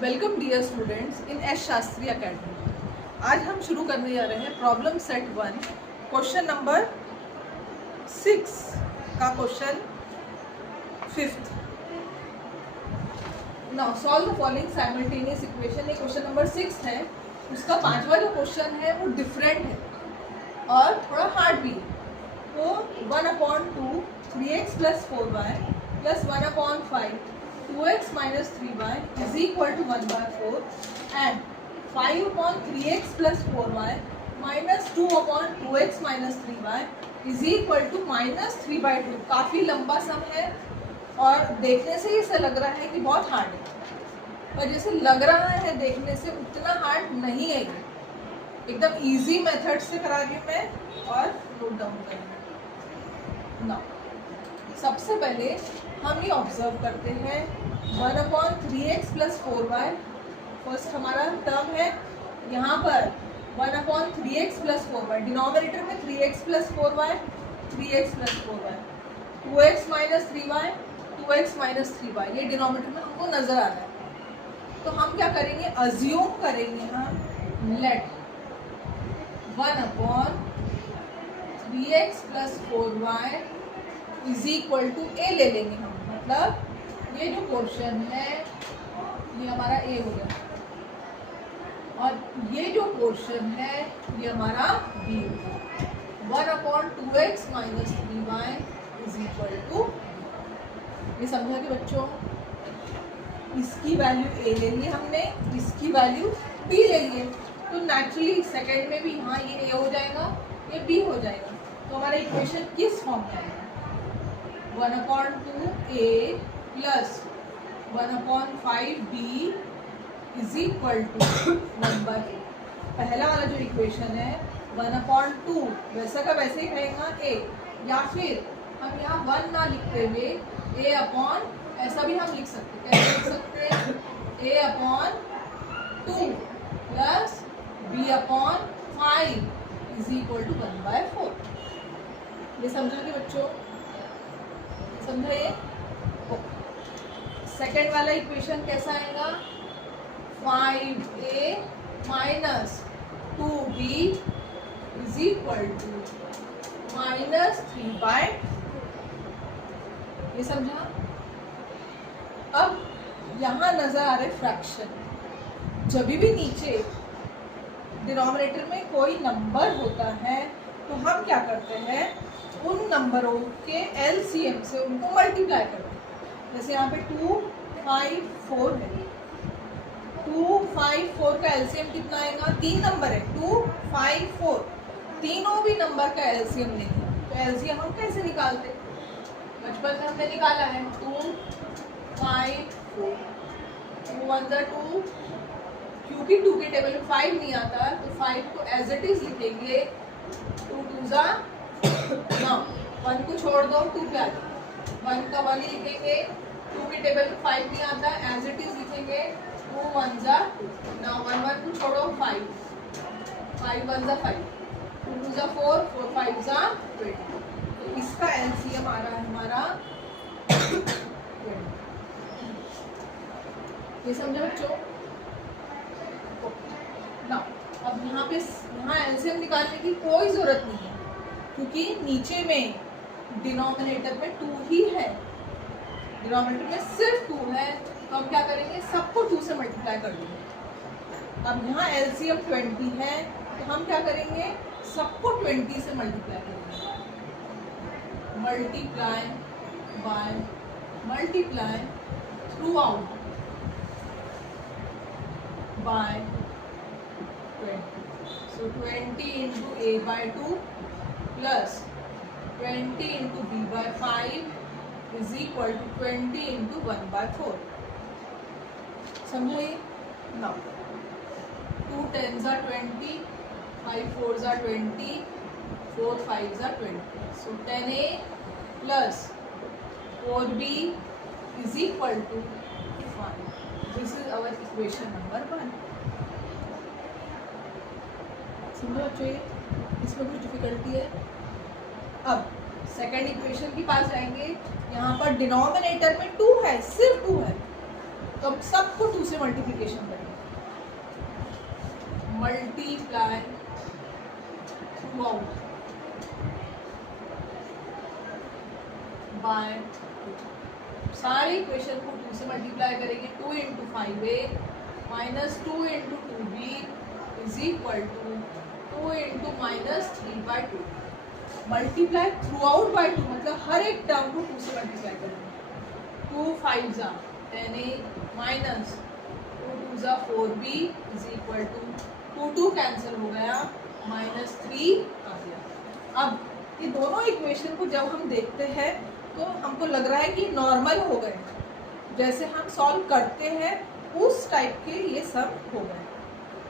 Welcome dear students in S Shastri academy. आज हम शुरू करने जा रहे हैं प्रॉब्लम सेट 1 क्वेश्चन नंबर 6 का question 5th। Now solve the following simultaneous equation. ये क्वेश्चन नंबर 6 है। उसका 5वां जो क्वेश्चन है वो डिफरेंट है और थोड़ा हार्ड भी है। तो 1/2 3x + 4y + 1/5 2x - 3y is equal to 1/4 and 5/3x + 4y - 2/2x - 3y is equal to -3/2। काफ़ी लंबा सम है और देखने से ही ऐसा लग रहा है कि बहुत हार्ड है, पर जैसे लग रहा है देखने से उतना हार्ड नहीं है। ये एकदम इजी मेथड से करा रही हूँ मैं और नोट डाउन करेंगे ना। सबसे पहले हम ये ऑब्जर्व करते हैं 1/3x + 4y फर्स्ट हमारा टर्म है। यहाँ पर 1/3x + 4y डिनोमिनेटर में 3x + 4y 3x + 4y 2x - 3y 2x - 3y ये डिनोमिनेटर में हमको नजर आ रहा है। तो हम क्या करेंगे, अज्यूम करेंगे हम let 1/3x + 4y is equal to A ले लेंगे हम। मतलब ये जो क्वेश्चन है ये हमारा ए हो गया और ये जो क्वेश्चन है ये हमारा बी हो गया। 1/2x - 3y is equal to, ये समझा कि बच्चों इसकी वैल्यू ए ले ली हमने, इसकी वैल्यू बी ले ली है। तो नेचुरली सेकेंड में भी यहाँ ये ए हो जाएगा, ये बी हो जाएगा। तो हमारा इक्वेशन किस फॉर्म में आएगा, 1/2a + 1/5b is equal to 1/4। पहला वाला जो इक्वेशन है 1/2 वैसा का वैसे ही रहेगा a, या फिर हम यहाँ 1 ना लिखते हुए a/, ऐसा भी हम लिख सकते हैं। कैसे लिख सकते हैं, a/2 + b/5 is equal to 1/4। ये समझा कि बच्चों, समझा ये। सेकेंड वाला इक्वेशन कैसा आएगा, 5a - 2b is equal to -3/2। ये समझा। अब यहाँ नजर आ रहे फ्रैक्शन। जब भी नीचे डिनोमिनेटर में कोई नंबर होता है तो हम क्या करते हैं, उन नंबरों के एलसीएम से उनको मल्टीप्लाई करते हैं। जैसे यहाँ पे 2, 5, 4 है। 2, 5, 4 का एलसीएम कितना आएगा, 3 नंबर है 2, 5, 4, तीनों भी नंबर का एलसीएम लेंगे। तो एलसीएम हम कैसे निकालते, बचपन में हमने निकाला है 2, 5, 4, 2 1 × 2, क्योंकि 2 के टेबल में 5 नहीं आता तो 5 को एज इट इज लिखेंगे, 2 2 ना 1 को छोड़ दो 2 पे आ जाए, 1 का 1 लिखेंगे। 2 के टेबल में 5 नहीं आता, एज इट इज लिखेंगे 2 1 × 2 ना 1 1 को छोड़ो 5 5 1 × 5 2 2 × 4 4 5 × 20। तो इसका एलसीएम आ रहा है हमारा 20। ये समझो बच्चों ना। अब यहाँ एलसीएम निकालने की कोई जरूरत नहीं है क्योंकि नीचे में डिनोमिनेटर में 2 ही है, डिनोमिनेटर में सिर्फ 2 है। तो हम क्या करेंगे, सबको 2 से मल्टीप्लाई कर देंगे। अब यहाँ एलसीएम 20 है तो हम क्या करेंगे, सबको 20 से मल्टीप्लाई करेंगे। Multiply through out bye 20। So 20 into a/2 plus 20 into b/5 is equal to 20 into 1/4। समझे ना। 2 10s are 20, 5 4s are 20, 4 5s are 20। So 10a plus 4b is equal to 5। This is our equation number 1। समझो बच्चों, इसमें कुछ difficulty है। अब second equation के पास आएंगे। यहाँ पर डिनोमिनेटर में 2 है, सिर्फ 2 है, तो अब सबको 2 से मल्टीप्लिकेशन करेंगे, मल्टीप्लाई थ्रू आउट बाय सारे इक्वेशन को 2 से मल्टीप्लाई करेंगे। 2 into 5a minus 2 into 2b is equal to 2 into minus 3/2। Multiply through out by 2 मतलब हर एक टर्म को 2 से मल्टीप्लाई करेंगे। 2 5 जा 10a माइनस 2 2 जा 4b is equal to 2 cancel हो गया, माइनस 3 आ गया। अब ये दोनों इक्वेशन को जब हम देखते हैं तो हमको लग रहा है कि नॉर्मल हो गए, जैसे हम सॉल्व करते हैं उस टाइप के ये सब हो गए।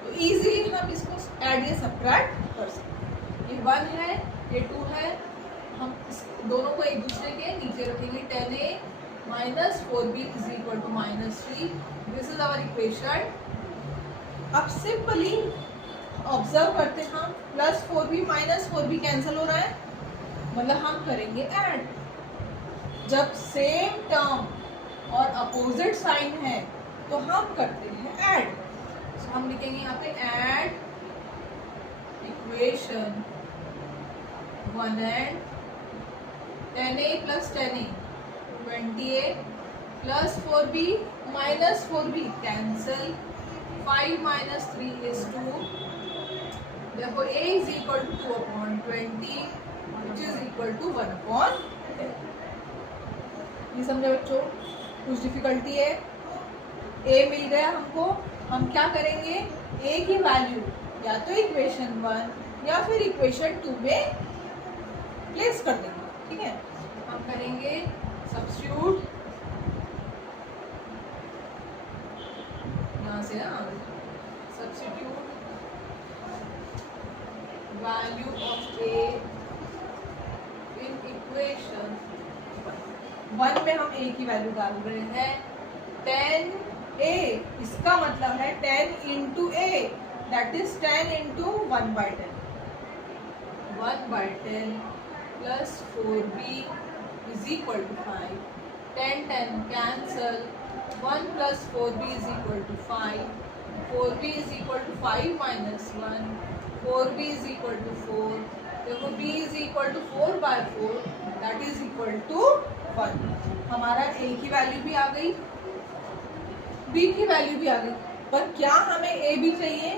तो इजीली हम इसको ऐड या सब्ट्रैक्ट कर सकते हैं। ये 1 है, ये 2 है, हम इस दोनों को एक दूसरे के नीचे रखेंगे। 10a minus 4b is equal to minus 3। This is our equation. अब सिंपली ऑब्जर्व करते हैं हम, plus 4b minus 4b cancel हो रहा है, मतलब हम करेंगे ऐड। जब सेम टर्म और अपोजिट साइन है तो हम करते हैं ऐड। तो हम लिखेंगे यहाँ पे add equation 1 and 10a plus 10a 20a plus 4b minus 4b cancel, 5 minus 3 is 2। देखो a is equal to 2/20 which is equal to 1/10। ये समझे बच्चों? कुछ डिफिकल्टी है? a मिल गया हमको, हम क्या करेंगे, a की वैल्यू या तो इक्वेशन 1 या फिर इक्वेशन 2 में प्लेस कर देंगे। ठीक है, हम करेंगे सब्स्टिट्यूट, यहाँ से ना substitute value of a in equation 1 में हम a की वैल्यू डाल रहे हैं 10a, इसका मतलब है 10 into a, that is 10 into 1/10। 1/10 plus 4b is equal to 5। 10 10 cancel, 1 plus 4b is equal to 5। 4b is equal to 5 minus 1, 4b is equal to 4। देखो b is equal to 4/4 that is equal to 1। हमारा a की value भी आ गई, b की value भी आ गई, पर क्या हमें a भी चाहिए?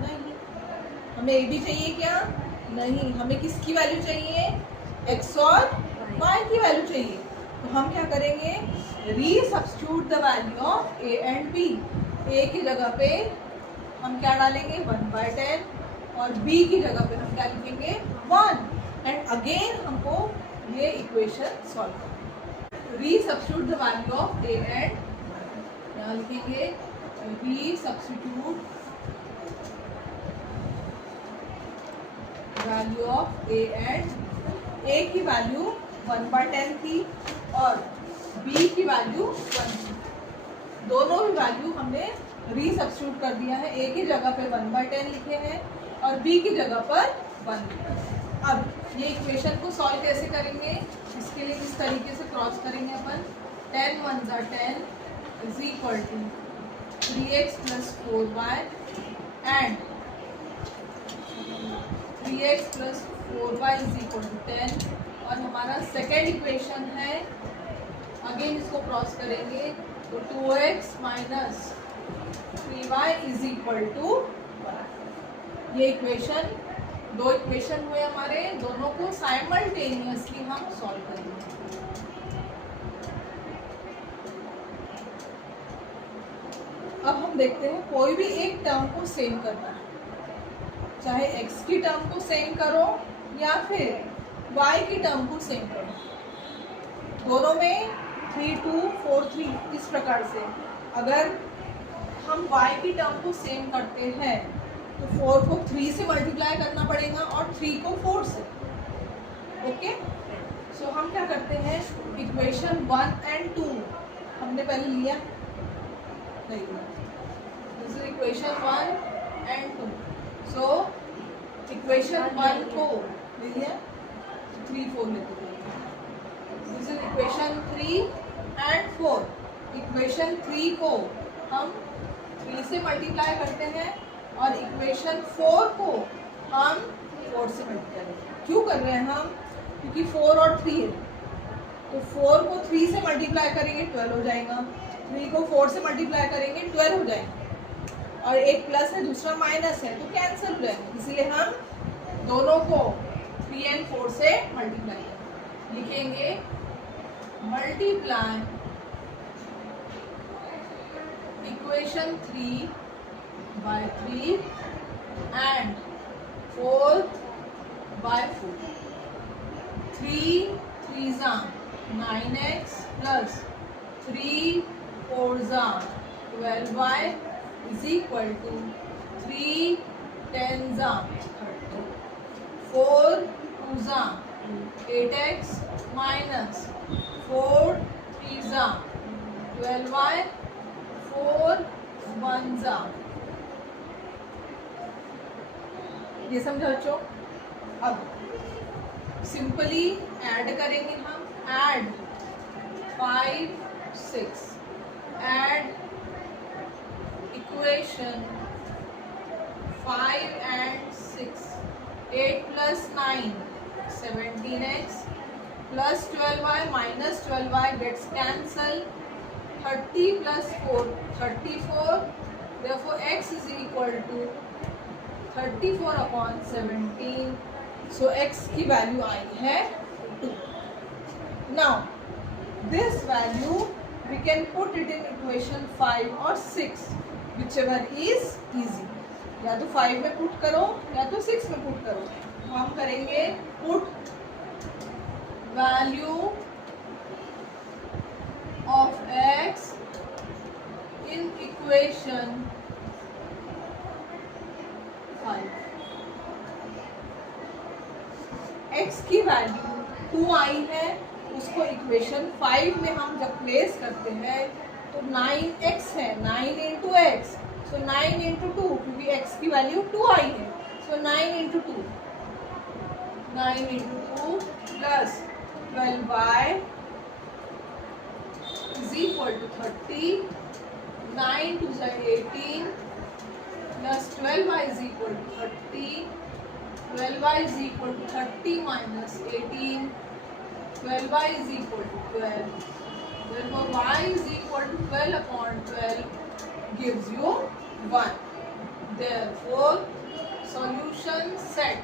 नहीं। हमें a भी चाहिए क्या? नहीं। हमें किसकी वैल्यू चाहिए? x और y की वैल्यू चाहिए। तो हम क्या करेंगे, री substitute the value of a and b। a की जगह पे हम क्या डालेंगे 1/10 और b की जगह पे हम क्या लिखेंगे 1, एंड अगेन हमको ये इक्वेशन सॉल्व करना। री substitute the value of a and, यहाँ लिखेंगे री substitute value of a and, a की वैल्यू 1/10 थी और b की वैल्यू 1 थी। दोनों भी वैल्यू हमने री सब्स्टिट्यूट कर दिया है। a की जगह पे 1/10 लिखे हैं और b की जगह पर 1 लिखे हैं। अब ये इक्वेशन को सॉल्व कैसे करेंगे, इसके लिए किस तरीके से क्रॉस करेंगे अपन। 10 1 जा 10 is equal to 3x plus 4y and 3x plus 4y is equal to 10। और हमारा सेकेंड इक्वेशन है, अगेन इसको क्रॉस करेंगे तो 2x minus 3y is equal to 1। ये इक्वेशन, दो इक्वेशन हुए हमारे, दोनों को साइमल्टेनियसली हम सॉल्व करेंगे। अब हम देखते हैं कोई भी एक टर्म को सेम करना है, चाहे x की टर्म को सेम करो या फिर y की टर्म को सेम करो। दोनों में 3 2 4 3 इस प्रकार से अगर हम y की टर्म को सेम करते हैं तो 4 को 3 से मल्टीप्लाई करना पड़ेगा और 3 को 4 से। ओके, सो हम क्या करते हैं, इक्वेशन 1 एंड 2 हमने पहले लिया, नहीं this is equation 1 and 2। So equation 1 को ले लिया, 3 4 लेते हैं। This is equation 3 and 4। Equation 3 को हम 3 से मल्टीप्लाई करते हैं और इक्वेशन 4 को हम 4 से मल्टीप्लाई करते हैं। क्यों कर रहे हैं हम? क्योंकि 4 और 3 है, तो 4 को 3 से मल्टीप्लाई करेंगे 12 हो जाएगा, 3 को 4 से मल्टीप्लाई करेंगे 12 हो जाएगा, और एक प्लस है दूसरा माइनस है तो कैंसिल हो जाएगा। इसीलिए हम दोनों को 3 और 4 से मल्टीप्लाई करेंगे। लिखेंगे multiply equation 3 by 3 and 4 by 4. 3 3s are 9x plus 3 4s are 12y is equal to 3 10s are 30. 4 2s are 8x minus 4 3s are 12y, 4 1s are। ये समझो बच्चों। अब सिंपली ऐड करेंगे हम। Add 5 6, add equation 5 and 6, 8 plus 9 17x plus 12y minus 12y gets cancelled, 30 plus 4 34, therefore x is equal to 34 upon 17, so x की value आई है 2. Now this value we can put it in equation 5 or 6, whichever is easy. या तो 5 में put करो या तो 6 में put करो। तो हम करेंगे put value of x in equation 5। x की वैल्यू 2 आई है, उसको इक्वेशन 5 में हम जब प्लेस करते हैं तो 9x है, 9 इंटू एक्स, सो 9 इंटू 2, क्योंकि x की वैल्यू 2 आई है, so 9 into 2, 9 into 2 plus 12y is equal to 30, 9 2 18 plus 12y is equal to 30, 12y is equal to 30 minus 18, 12y is equal to 12, therefore y is equal to 12 upon 12 gives you 1. Therefore solution set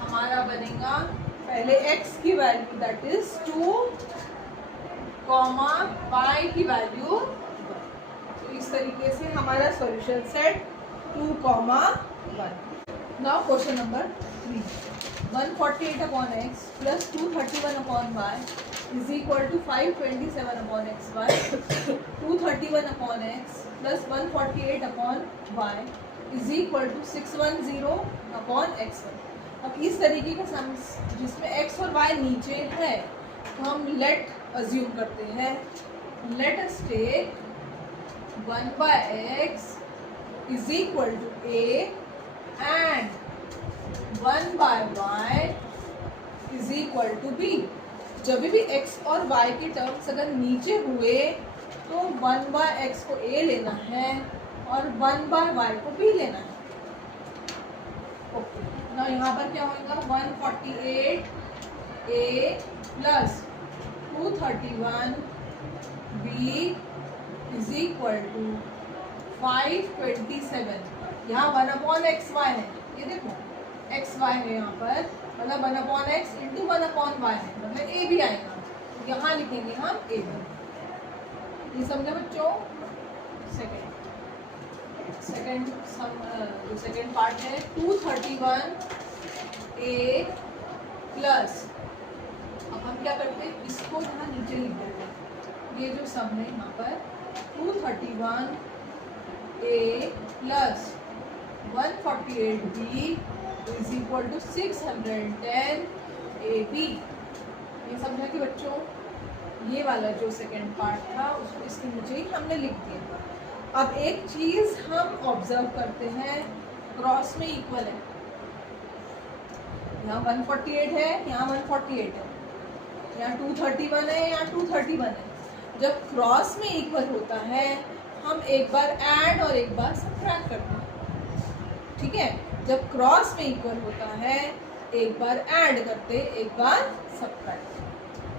हमारा बनेगा पहले x की value that is 2, y की value 1. इस तरीके से हमारा solution set 2, 1. Now question number 3, 148 upon x plus 231 upon y is equal to 527 upon x y, 231 upon x plus 148 upon y is equal to 610 upon x1। अब इस तरीके का sums जिसमें x और y नीचे है तो हम लेट अज्यूम करते हैं, let us take 1 by x is equal to a and 1 by y is equal to b. जब भी x और y के टर्म्स अगर नीचे हुए तो 1 by x को a लेना है और 1 by y को b लेना है। ओके, ना यहाँ पर क्या होगा 148 a plus 231 b is equal to 527। यहाँ 1 अपॉन एक्स वाई है, ये देखो एक्स वाई है यहाँ पर, मतलब 1 upon x into 1 upon y है, मतलब ए भी आएगा, यहाँ लिखेंगे हम ए भी। ये समझे बच्चों? सेकेंड जो सेकेंड पार्ट है 231 ए प्लस, अब हम क्या करते हैं इसको यहाँ नीचे लिख देते हैं, ये जो सम है यहाँ पर 231 a plus 148 b is equal to 610 ab। ये समझा कि बच्चों ये वाला जो सेकेंड पार्ट था उसको इसके नीचे ही हमने लिख दिया। अब एक चीज़ हम ऑब्जर्व करते हैं, क्रॉस में इक्वल है, यहाँ 148 है, यहाँ 148 है, यहाँ 231 है, यहाँ 231 है। जब क्रॉस में इक्वल होता है हम एक बार ऐड और एक बार सब्ट्रैक्ट करते हैं, ठीक है। जब क्रॉस में इक्वल होता है एक बार ऐड करते, एक बार सब्ट्रैक्ट।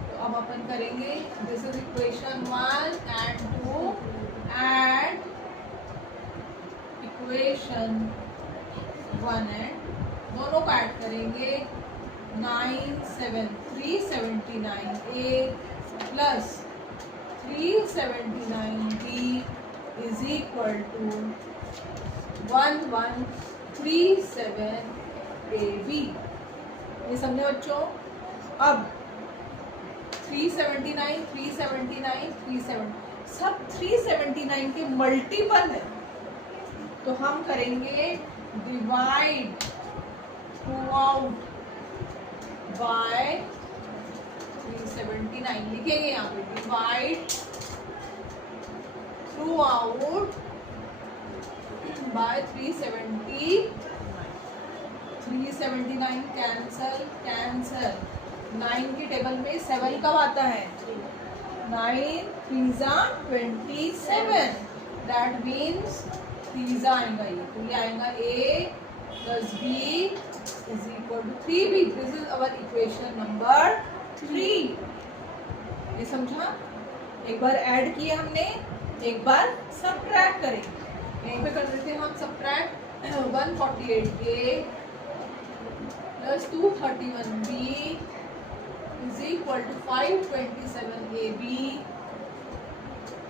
तो अब अपन करेंगे, this is equation 1 and 2, add equation 1 and दोनों को ऐड करेंगे। 379A plus 379B is equal to 1137AB। ये समझे बच्चों। अब 379 379 370 सब 379 के मल्टीपल है, तो हम करेंगे डिवाइड थ्रू आउट बाय 379, लिखेंगे यहाँ पे divide through out bye 379 cancel cancel. 9 की टेबल में 7 कब आता है? 9 3 27, दैट मीन्स 3 आएगा ये, तो ये आएगा A plus B is equal to 3B। This is our equation number 3। ये समझा। एक बार ऐड किया हमने, एक बार सब्ट्रैक्ट करेंगे। यहीं पे कर देते हैं हम subtract. 148A plus 231B is equal to 527AB।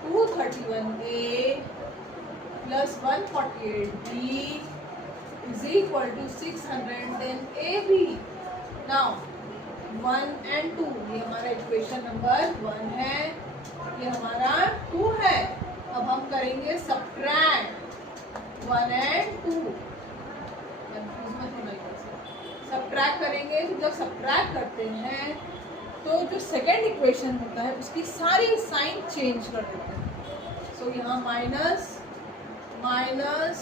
231A plus 148B is equal to 610AB। Now 1 and 2, ये हमारा इक्वेशन नंबर 1 है, ये हमारा 2 है। अब हम करेंगे सब्ट्रैक्ट 1 and 2। सब्ट्रैक्ट करेंगे, तो जब सब्ट्रैक्ट करते हैं तो जो सेकेंड इक्वेशन होता है उसकी सारी साइन चेंज कर देते हैं। सो यहाँ माइनस माइनस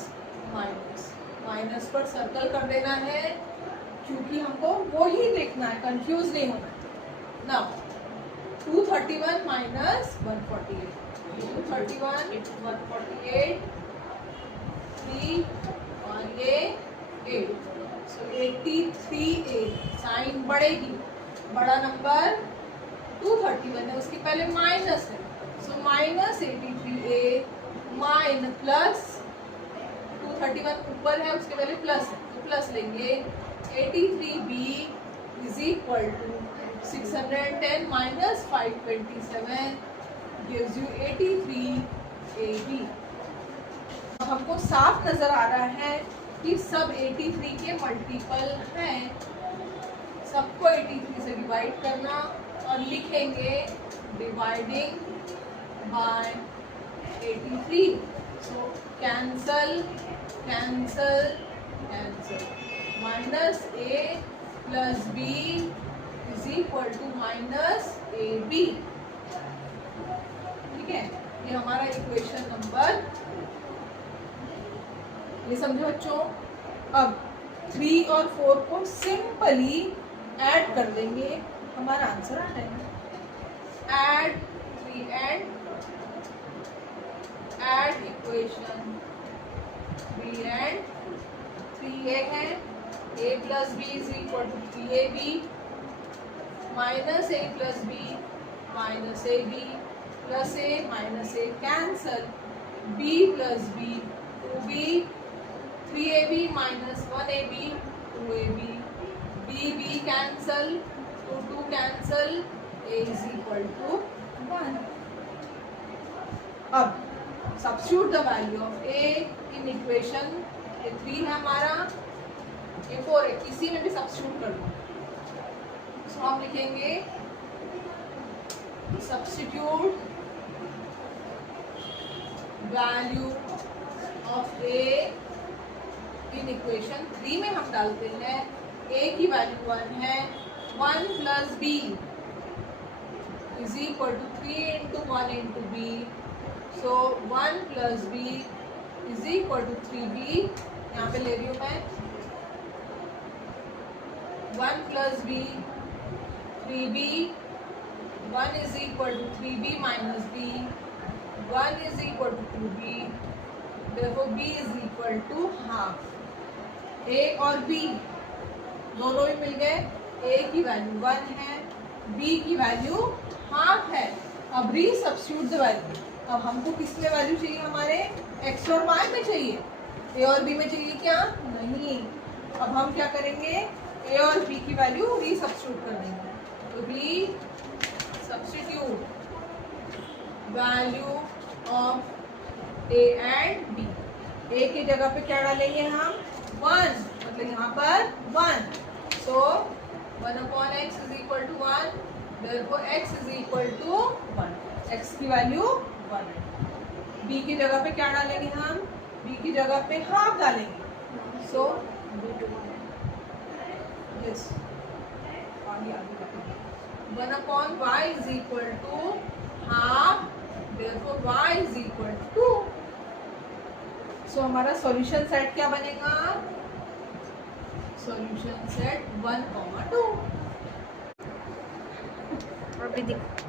माइनस माइनस पर सर्कल कर देना है, क्योंकि हमको वो ही देखना है, कंफ्यूज नहीं होना है ना। 231 माइनस 148, 231 148 3 और ये 8, सो 83A। साइन बढ़ेगी, बड़ा नंबर 231 है, उसके पहले माइनस है, so minus 83A minus plus 231 ऊपर है, उसके पहले प्लस है, तो प्लस लेंगे। 83B is equal to 610 minus 527 gives you 83AB। अब हमको साफ नजर आ रहा है कि सब 83 के मल्टीपल हैं। सबको 83 से डिवाइड करना और लिखेंगे dividing by 83। So cancel cancel cancel. Minus A plus B is equal to minus AB। ठीक है, ये हमारा इक्वेशन नंबर, ये समझो बच्चों। अब 3 और 4 को सिंपली ऐड कर देंगे, हमारा आंसर आ जाएगा। Add 3 and add equation 3 and 3A है। A plus B is equal to 3AB minus A plus B minus AB plus A minus A cancel. B plus B 2B 3AB minus 1AB 2AB B cancel 2 cancel A is equal to 1। अब substitute the value of A in equation 3 है हमारा, ये 4 है, इसी में भी substitute कर लो। सो हम लिखेंगे substitute value of A in equation 3 में हम डालते हैं A की वैल्यू 1 है, 1 plus B is equal to 3 into 1 into B। So 1 plus B is equal to 3B। यहाँ पे ले रही हूँ मैं 1 plus B 3B, 1 is equal to 3B minus B। 1 is equal to 2b, therefore b is equal to half. a और b दोनों ही मिल गए, a की वैल्यू 1 है, b की वैल्यू हाफ है. अब री सब्स्टिट्यूट द वैल्यू. अब हमको किस में वैल्यू चाहिए, हमारे x और y में चाहिए, a और b में चाहिए क्या, नहीं. अब हम क्या करेंगे, a और b की वैल्यू री सब्स्टिट्यूट कर देंगे. तो री substitute value of a and b. a की जगह पे क्या डालेंगे हम, 1, मतलब यहाँ पर 1. तो 1/x is equal to 1, therefore x is equal to 1. x की वैल्यू 1 है. b की जगह पे क्या डालेंगे हम, b की जगह पे हाफ डालेंगे. सो यस, आगे 1/y is equal to half, therefore y is equal to 2. सो हमारा सॉल्यूशन सेट क्या बनेगा, सॉल्यूशन सेट 1, 2. अभी दिख